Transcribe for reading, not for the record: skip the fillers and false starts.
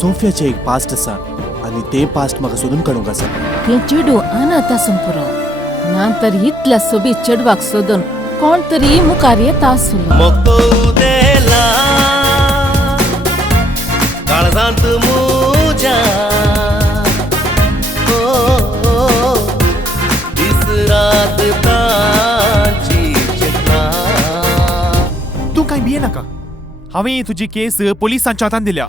सोफियाचे एक पास्ट आसा आणि ते पास्ट म्हाका सोदून काडूंक आसा. ते चेडू अनाथ आसून पुरो नंतर इतल्या सोबीत चेडवाक सोदून कोण तरी मुखार येता आसलो. काळजांत मुजा दिसरात तांची चेतना. तू काय भिये नाका. हांवें तुजी केस पोलिसांच्या हातान दिल्या.